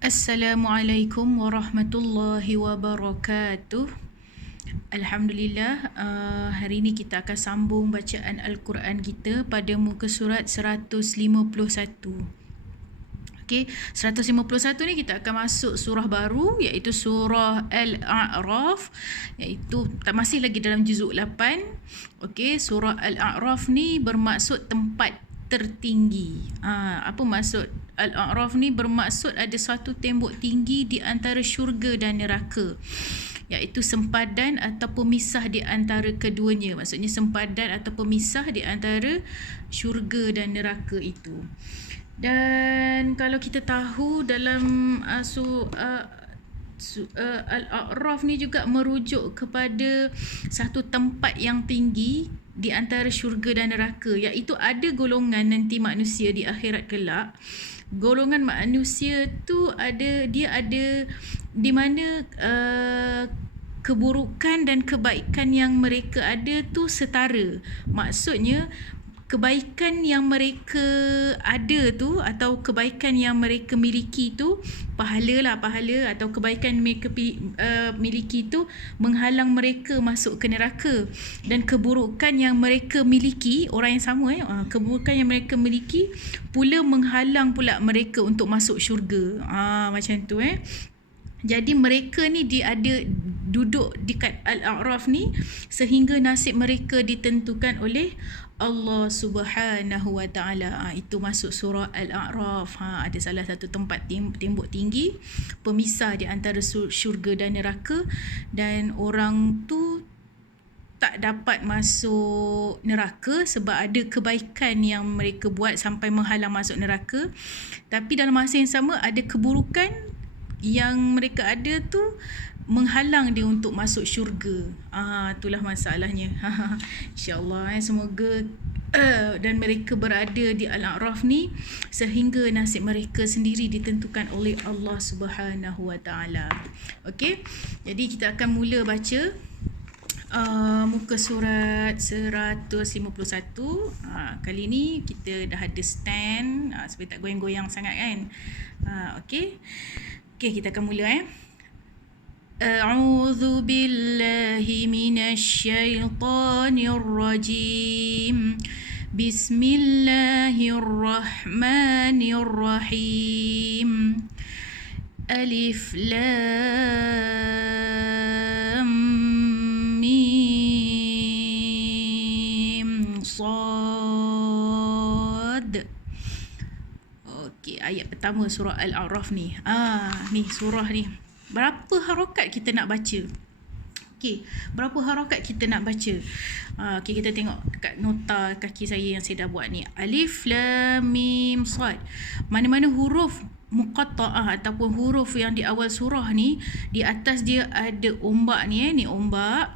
Assalamualaikum warahmatullahi wabarakatuh. Alhamdulillah, hari ini kita akan sambung bacaan Al-Quran kita pada muka surat 151. Okey, 151 ni kita akan masuk surah baru iaitu surah Al-A'raf, iaitu masih lagi dalam juzuk 8. Okey, surah Al-A'raf ni bermaksud tempat tertinggi. Apa maksud Al-A'raf ni? Bermaksud ada satu tembok tinggi di antara syurga dan neraka, iaitu sempadan atau pemisah di antara keduanya. Maksudnya sempadan atau pemisah di antara syurga dan neraka itu. Dan kalau kita tahu dalam Al-A'raf ni juga merujuk kepada satu tempat yang tinggi di antara syurga dan neraka, iaitu ada golongan nanti manusia di akhirat kelak. Golongan manusia tu ada di mana keburukan dan kebaikan yang mereka ada tu setara. Maksudnya kebaikan yang mereka ada tu atau kebaikan yang mereka miliki tu, pahala atau kebaikan yang mereka miliki tu menghalang mereka masuk ke neraka, dan keburukan yang mereka miliki, orang yang sama keburukan yang mereka miliki pula menghalang pula mereka untuk masuk syurga. Macam tu Jadi mereka ni dia ada duduk dekat Al-A'raf ni sehingga nasib mereka ditentukan oleh Allah Subhanahu wa Ta'ala. Itu masuk surah Al-A'raf. Ada salah satu tempat tembok tinggi pemisah di antara syurga dan neraka, dan orang tu tak dapat masuk neraka sebab ada kebaikan yang mereka buat sampai menghalang masuk neraka. Tapi dalam masa yang sama ada keburukan yang mereka ada tu menghalang dia untuk masuk syurga. Itulah masalahnya. InsyaAllah semoga dan mereka berada di Al-A'raf ni sehingga nasib mereka sendiri ditentukan oleh Allah Subhanahu wa Ta'ala. Okey, jadi kita akan mula baca muka surat 151. Kali ni kita dah ada stand supaya tak goyang-goyang sangat kan. Okey, kita akan mula أعوذ بالله من الشيطان الرجيم بسم الله الرحمن الرحيم ألف لام ميم صاد. Okey, ayat pertama surah Al-A'raf ni. Ni surah ni. Berapa harakat kita nak baca? Okey, berapa harakat kita nak baca? Okey, kita tengok dekat nota kaki saya yang saya dah buat ni. Alif, Lam, Mim, Sad. Mana-mana huruf muqatta'ah ataupun huruf yang di awal surah ni, di atas dia ada ombak ni ni ombak.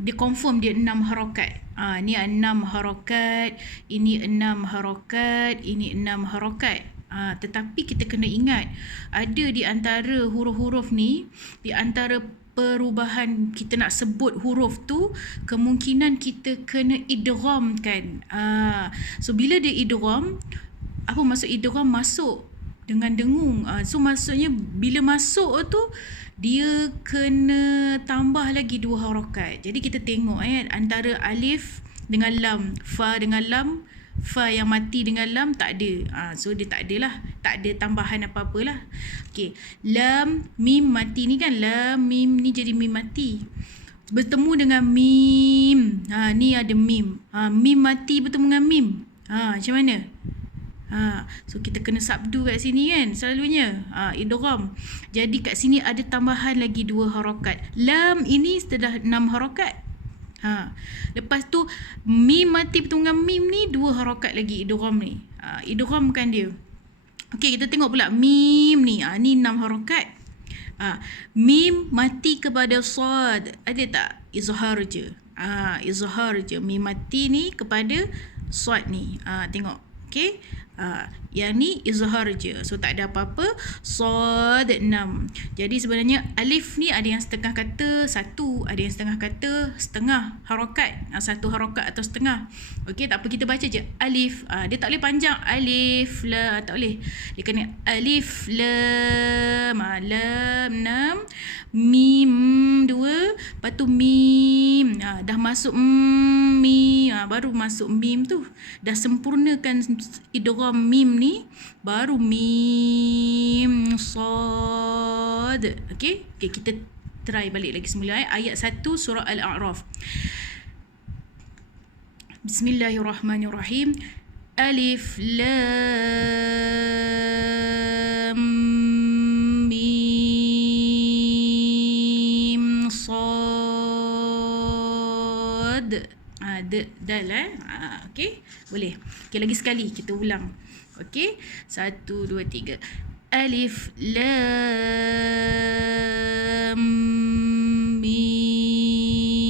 Dia confirm dia 6 harakat. Ni 6 harakat, ini 6 harakat, ini 6 harakat. Tetapi kita kena ingat, ada di antara huruf-huruf ni, di antara perubahan kita nak sebut huruf tu, kemungkinan kita kena idghamkan. So bila dia idgham, apa maksud idgham? Masuk dengan dengung. So maksudnya bila masuk tu dia kena tambah lagi 2 harakat. Jadi kita tengok antara alif dengan lam, fa dengan lam, fa yang mati dengan lam tak ada. So dia tak adalah, tak ada tambahan apa-apalah. Okey, lam mim mati ni kan, lam mim ni jadi mim mati. Bertemu dengan mim. Ni ada mim. Mim mati bertemu dengan mim. Macam mana? So kita kena sabdu kat sini kan selalunya. Idgham. Jadi kat sini ada tambahan lagi 2 harakat. Lam ini sudah 6 harakat. Lepas tu mim mati bertemu dengan mim ni 2 harakat lagi idgham ni. Idghamkan dia. Okey, kita tengok pula mim ni. Ni 6 harakat. Mim mati kepada sad. Ada tak? Izhar je. Izhar je. Mim mati ni kepada sad ni. Tengok. Okey. Yang ni izhar je. So tak ada apa-apa. Sad 6. Jadi sebenarnya alif ni ada yang setengah kata satu, ada yang setengah kata setengah harokat. Satu harokat atau setengah. Okey, tak apa, kita baca je. Alif. Dia tak boleh panjang. Alif, la. Tak boleh. Dia kena alif, lam. Lam 6. Mim 2. Lepas tu mim. Dah masuk mim. Baru masuk mim tu. Dah sempurnakan idgham mim ni, baru mim sad. Okey, kita try balik lagi semula. Ayat 1 surah Al-A'raf. Bismillahirrahmanirrahim. Alif lam mim sad. Dal okey, boleh. Okey, lagi sekali kita ulang. Okey, 1 2 3. Alif lam mim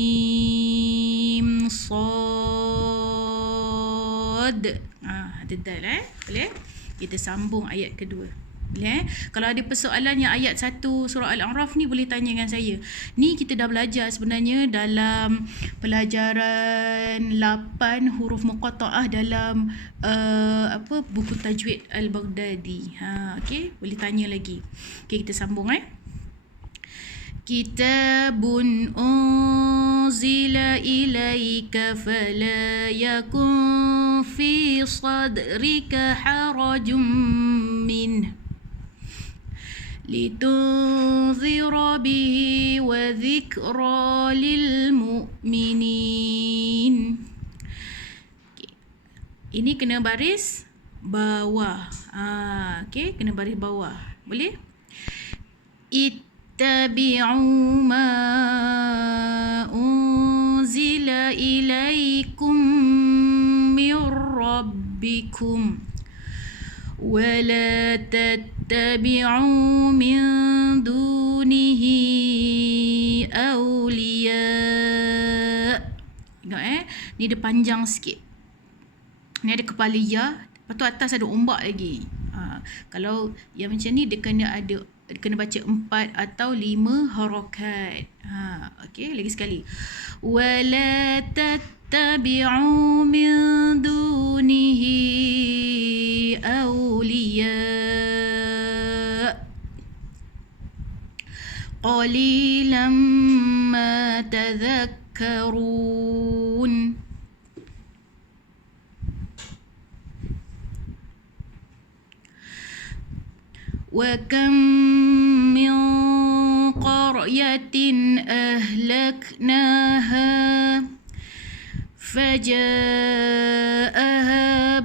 sad. Ada dal boleh. Kita sambung ayat kedua. Boleh. Kalau ada persoalan yang ayat 1 surah Al-A'raf ni, boleh tanya dengan saya. Ni kita dah belajar sebenarnya dalam pelajaran 8 huruf muqatta'ah dalam buku tajwid Al-Baghdadi. Okey, boleh tanya lagi. Okey, kita sambung Kitabun unzila ilaika fala yakun fi sadrika harajun min litunzira bihi wa dhikra lil mu'minin. Ini kena baris bawah. Okey, kena baris bawah. Boleh? Ittabi'u ma unzila ilaikum min rabbikum wa la tattabi'u min dunihi awliya. Tengok ni dia panjang sikit. Ni ada kepala ya, lepas tu atas ada ombak lagi. Kalau yang macam ni dia kena baca 4 atau 5 harakat. Okey, lagi sekali. Wala tattabi'u min dunihi awliya qalilan ma tadhakkarun. وَكَمْ مِنْ قَرْيَةٍ أَهْلَكْنَاهَا فَجَاءَهَا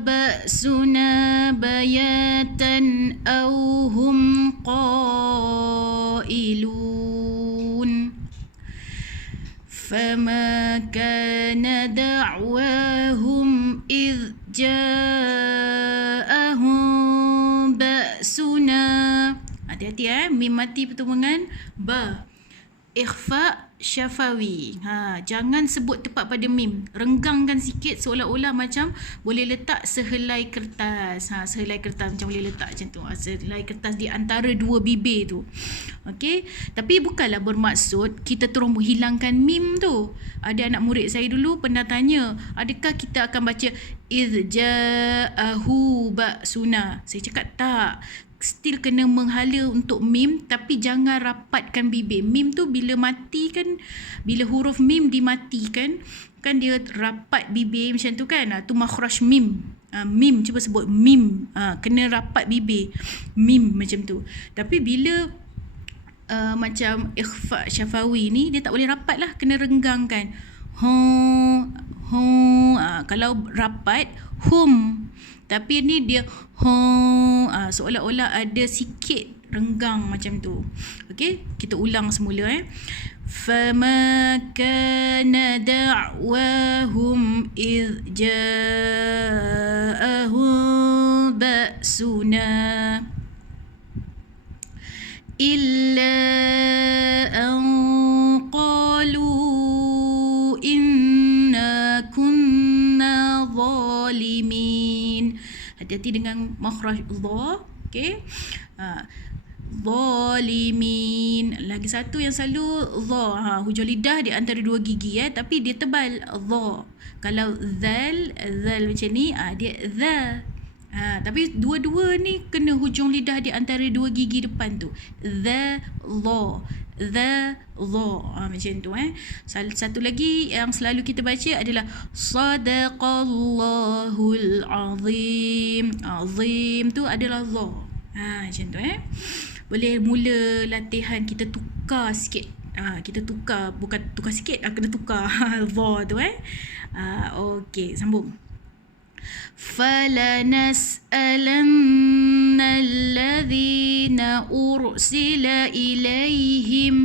بَأْسُنَا بَيَاتًا أَوْ هُمْ قَائِلُونَ فَمَا كَانَ دَعْوَاهُمْ إِذْ جَاءَهُمْ بأسنا. Hati-hati mim mati bertemu dengan ba. Ikhfa syafawi. Jangan sebut tepat pada mim. Renggangkan sikit seolah-olah macam boleh letak sehelai kertas. Sehelai kertas macam boleh letak macam tu. Sehelai kertas di antara dua bibir tu. Okey, tapi bukanlah bermaksud kita terus menghilangkan mim tu. Ada anak murid saya dulu pernah tanya, adakah kita akan baca izja'ahu ba'suna? Saya cakap tak. Still kena menghala untuk mim, tapi jangan rapatkan bibir. Mim tu bila mati kan, bila huruf mim dimatikan kan dia rapat bibir macam tu kan. Tu makhraj mim. Mim, cuba sebut mim. Kena rapat bibir. Mim macam tu. Tapi bila macam ikhfa syafawi ni, dia tak boleh rapat lah, kena renggangkan. Kalau rapat hum, tapi ni dia seolah-olah ada sikit renggang macam tu. Okey, kita ulang semula فَمَا كَانَ دَعْوَاهُمْ إِذْ جَاءَهُمْ بَأْسُنَا إِلَّا أَنْ قَالُوا إِنَّا كُنَّا ظَالِمِينَ. Hati-hati dengan makhraj dha. Okey. Zalimin. Lagi satu yang selalu dha. Hujung lidah di antara dua gigi tapi dia tebal dha. Kalau zal macam ni dia dha. Tapi dua-dua ni kena hujung lidah di antara dua gigi depan tu. Dha. Macam tu Satu lagi yang selalu kita baca adalah Sadaqallahul azim. Azim tu adalah dha. Macam tu Boleh mula latihan, kita tukar sikit. Kita tukar, bukan tukar sikit, kena tukar dha tu okey, sambung. فَلَنَسْأَلَنَّ الَّذِينَ أُرْسِلَ إِلَيْهِمْ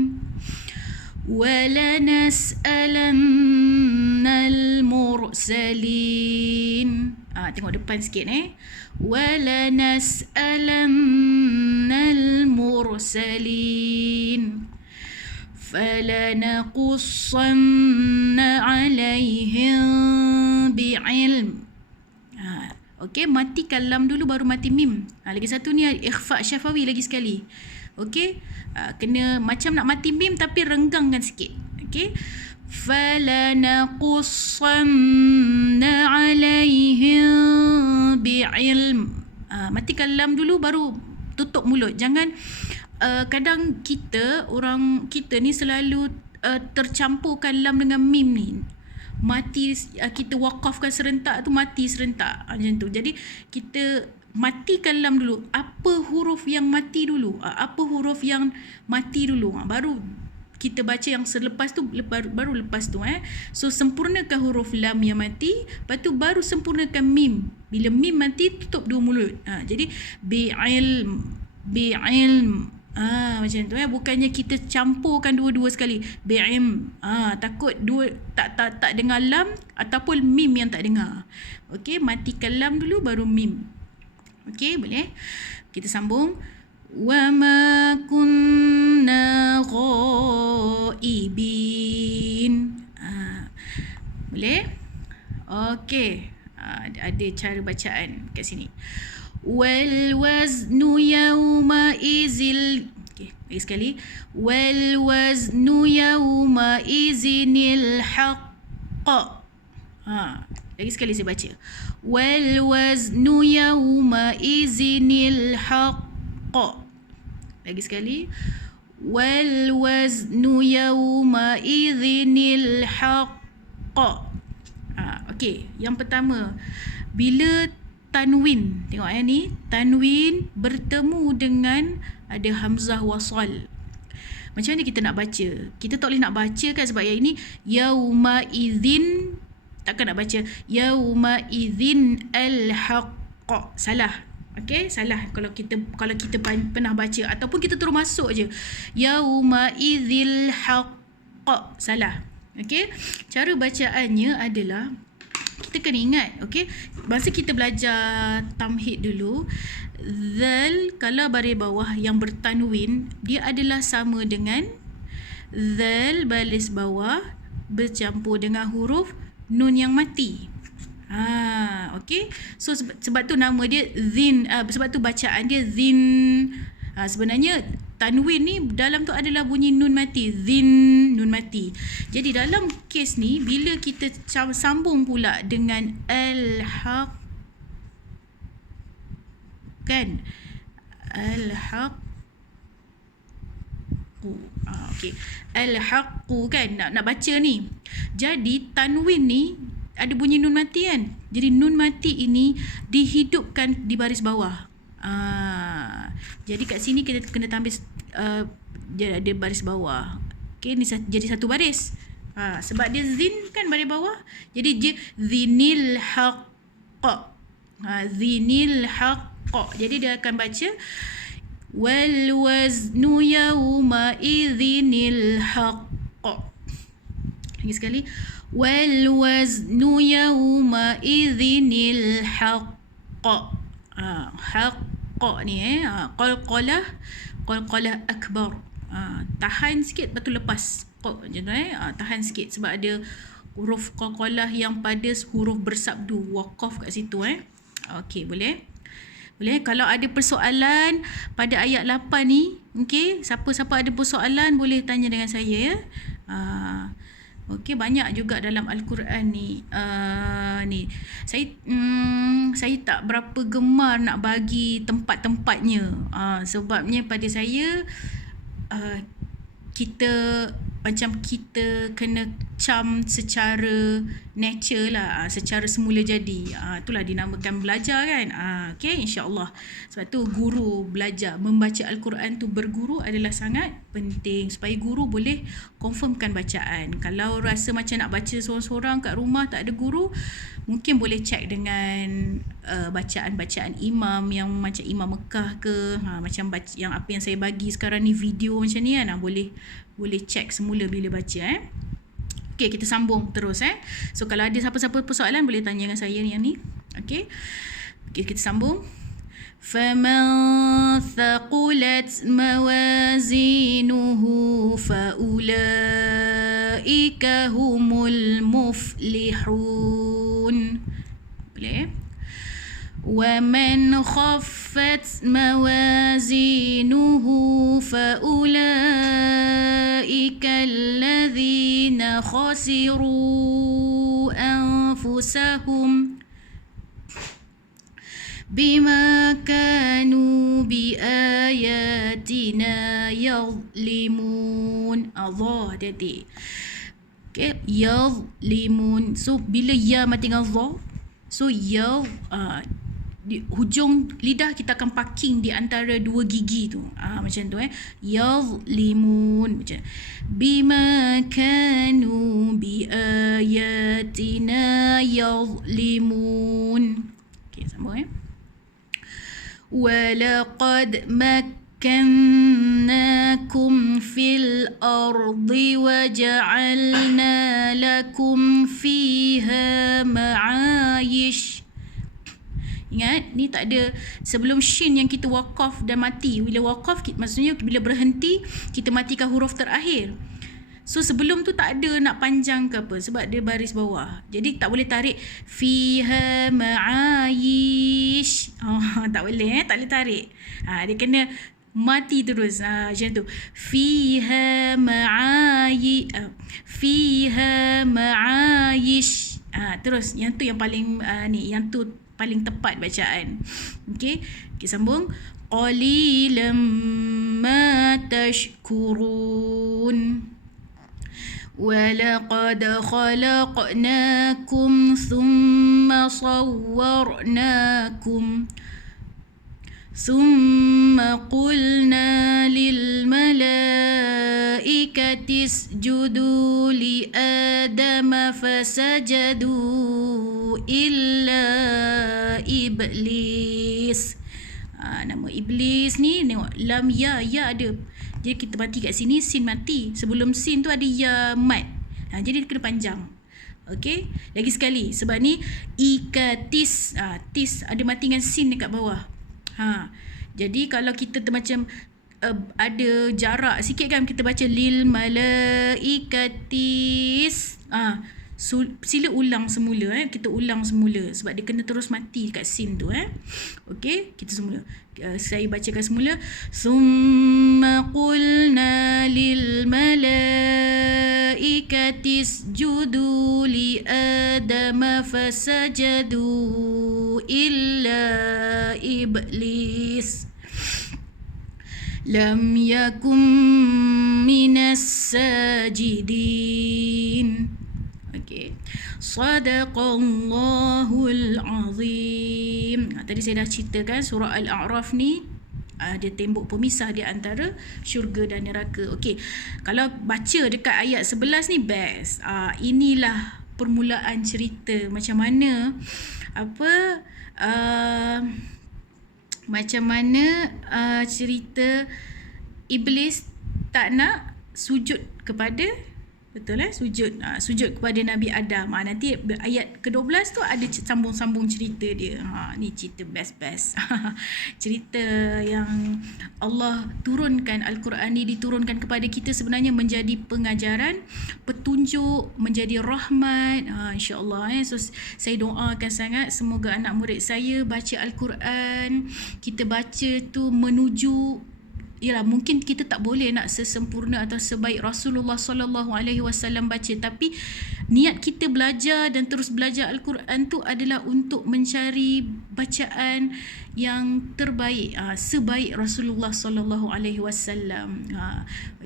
وَلَنَسْأَلَنَّ الْمُرْسَلِينَ. Tengok depan sikit وَلَنَسْأَلَنَّ الْمُرْسَلِينَ فَلَنَقُصَّنَّ عَلَيْهِمْ بِعِلْمٍ. Okey, matikan lam dulu baru mati mim. Lagi satu ni ikhfa syafawi lagi sekali. Okey, kena macam nak mati mim tapi renggangkan sikit. Okey, falanaqussanna alaihim bi'ilm. Matikan lam dulu baru tutup mulut. Jangan kadang orang kita ni selalu tercampurkan lam dengan mim ni. Mati, kita wakafkan serentak tu mati serentak macam tu. Jadi kita matikan lam dulu. Apa huruf yang mati dulu? Baru kita baca yang selepas tu, baru lepas tu So sempurnakan huruf lam yang mati, lepas tu baru sempurnakan mim. Bila mim mati, tutup dua mulut. Jadi bi'ilm. Macam tu bukannya kita campurkan dua-dua sekali. Bi'im. Takut dua tak dengar lam ataupun mim yang tak dengar. Okey, matikan lam dulu baru mim. Okey, boleh? Kita sambung. Wa ma kunna ghaibin. Boleh? Okey. Ada cara bacaan kat sini. Wal waznu yawma izil. Okay, lagi sekali. Wal waznu yawma izinil haqq. Lagi sekali saya baca. Wal waznu yawma izinil haqq. Lagi sekali. Wal waznu yawma izinil haqq. Okey, yang pertama, bila tanwin, tengok ni, tanwin bertemu dengan ada hamzah wasal. Macam mana kita nak baca? Kita tak boleh nak baca kan, sebab yang ini yauma idzin, takkan nak baca yauma idzin al-haqq. Salah. Okey, salah kalau kita pernah baca ataupun kita terus masuk je yauma idzil haqq. Salah. Okey, cara bacaannya adalah kita kena ingat, okey, masa kita belajar tamhid dulu, zal kalau baris bawah yang bertanwin, dia adalah sama dengan zal baris bawah bercampur dengan huruf nun yang mati. Okey. So sebab tu nama dia zin, sebab tu bacaan dia zin. Sebenarnya tanwin ni dalam tu adalah bunyi nun mati, zin, nun mati. Jadi dalam kes ni bila kita sambung pula dengan al-haq, kan, al-haq, okey, al-haq kan nak baca ni. Jadi tanwin ni ada bunyi nun mati kan. Jadi nun mati ini dihidupkan di baris bawah. Jadi kat sini kita kena tambah ada baris bawah. Okey, ni jadi satu baris. Sebab dia zin kan baris bawah. Jadi dia zinil haqq. Zinil haqq. Jadi dia akan baca wal waznu yawma idzinil haqq. Lagi sekali. Wal waznu yawma idzinil haqq. Haqq ni qalqalah akbar. Tahan sikit betul lepas. Macam tu tahan sikit sebab ada huruf qalqalah yang pada huruf bersabdu, waqaf kat situ Okey, boleh? Boleh. Kalau ada persoalan pada ayat 8 ni, okey, siapa-siapa ada persoalan boleh tanya dengan saya ya. Okey, banyak juga dalam Al-Quran ni. Ni saya tak berapa gemar nak bagi tempat-tempatnya. Sebabnya pada saya kita kena cam secara nature lah, secara semula jadi. Itulah dinamakan belajar kan. Okay, insyaAllah. Sebab tu guru belajar membaca Al-Quran tu, berguru adalah sangat penting supaya guru boleh confirmkan bacaan. Kalau rasa macam nak baca seorang-seorang kat rumah tak ada guru, mungkin boleh check dengan bacaan-bacaan imam yang macam Imam Mekah ke, macam yang apa yang saya bagi sekarang ni, video macam ni kan. Boleh check semula bila baca Okay, kita sambung terus So kalau ada siapa-siapa persoalan boleh tanya dengan saya yang ni. Okay, kita sambung. فَمَنْ ثَقُلَتْ مَوَازِينُهُ فَأُولَئِكَ هُمُ الْمُفْلِحُونَ. Boleh? وَمَنْ خَفَّتْ مَوَازِينُهُ فَأُولَئِكَ الَّذِينَ خَسِرُوا أَنفُسَهُمْ بِمَا كَانُوا بِآيَاتِنَا يَظْلِمُونَ. Allah hati-hati. Okay, يَظْلِمُونَ. So bila ya mati dengan Allah, so di hujung lidah kita akan parking di antara dua gigi tu. Macam tu Yazlimun. Macam bima kanu bi ayatina yazlimun. Okey, sambung Walaqad مكناكم في الأرض وجعلنا لكم فيها معايش. Ingat, ni tak ada sebelum shin yang kita wakaf dan mati. Bila wakaf, maksudnya bila berhenti, kita matikan huruf terakhir. So sebelum tu tak ada nak panjang ke apa, sebab dia baris bawah. Jadi tak boleh tarik fiha ma'ayish. Tak boleh tak boleh tarik. Dia kena mati terus. Macam tu. Fiha ma'ayish. Terus yang tu yang paling yang tu paling tepat bacaan. Okey, kita sambung. Qalilam ma tashkurun. وَلَقَدْ خَلَقْنَاكُمْ ثُمَّ صَوَّرْنَاكُمْ ثُمَّ قُلْنَا لِلْمَلَائِكَةِ اسْجُدُوا لِآدَمَ فَسَجَدُوا إِلَّا إِبْلِيسَ. Nama Iblis ni tengok lam ya ada. Jadi kita mati kat sini, sin mati. Sebelum sin tu ada ya mat. Jadi dia kena panjang. Okey, lagi sekali sebab ni ikatis. Tis ada mati dengan sin dekat bawah. Jadi kalau kita macam ada jarak sikit kan, kita baca lil malaikatis. Sila ulang semula kita ulang semula sebab dia kena terus mati dekat sin tu Okey, kita semula. Saya bacakan semula. Summa qulna lil malaikati isjudu li adama fasajadu illa iblis lam yakum minas sajidin. Okey. Sadaqallahul azim. Tadi saya dah ceritakan surah Al-A'raf ni ada tembok pemisah di antara syurga dan neraka. Okey. Kalau baca dekat ayat 11 ni best. Inilah permulaan cerita macam mana cerita Iblis tak nak sujud kepada Betul sujud sujud kepada Nabi Adam. Nanti ayat ke-12 tu ada sambung-sambung cerita dia. Ni cerita best-best. Cerita yang Allah turunkan, Al-Quran ni diturunkan kepada kita sebenarnya menjadi pengajaran, petunjuk, menjadi rahmat. InsyaAllah so saya doakan sangat semoga anak murid saya baca Al-Quran. Kita baca tu menuju, yalah, mungkin kita tak boleh nak sesempurna atau sebaik Rasulullah sallallahu alaihi wasallam baca, tapi niat kita belajar dan terus belajar Al-Quran tu adalah untuk mencari bacaan yang terbaik, sebaik Rasulullah sallallahu alaihi wasallam.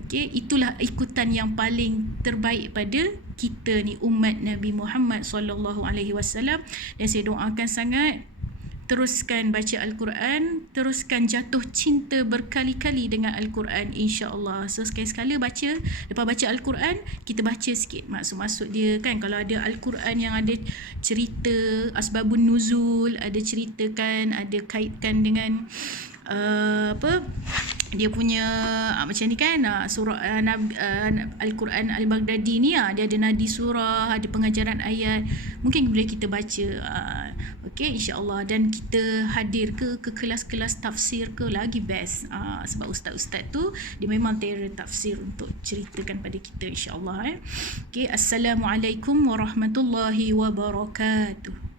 Okey, itulah ikutan yang paling terbaik pada kita ni umat Nabi Muhammad sallallahu alaihi wasallam. Dan saya doakan sangat teruskan baca Al-Quran, teruskan jatuh cinta berkali-kali dengan Al-Quran, insya-Allah. So sekali-sekala baca, lepas baca Al-Quran, kita baca sikit maksud-maksud dia kan. Kalau ada Al-Quran yang ada cerita asbabun nuzul, ada ceritakan, ada kaitkan dengan dia punya macam ni kan, surah Al-Quran Al-Baghdadi ni dia ada nadi surah, ada pengajaran ayat, mungkin boleh kita baca. Okey, insya-Allah. Dan kita hadir ke kelas-kelas tafsir ke, lagi best. Sebab ustaz-ustaz tu dia memang terror tafsir untuk ceritakan pada kita, insya-Allah. Okey, assalamualaikum warahmatullahi wabarakatuh.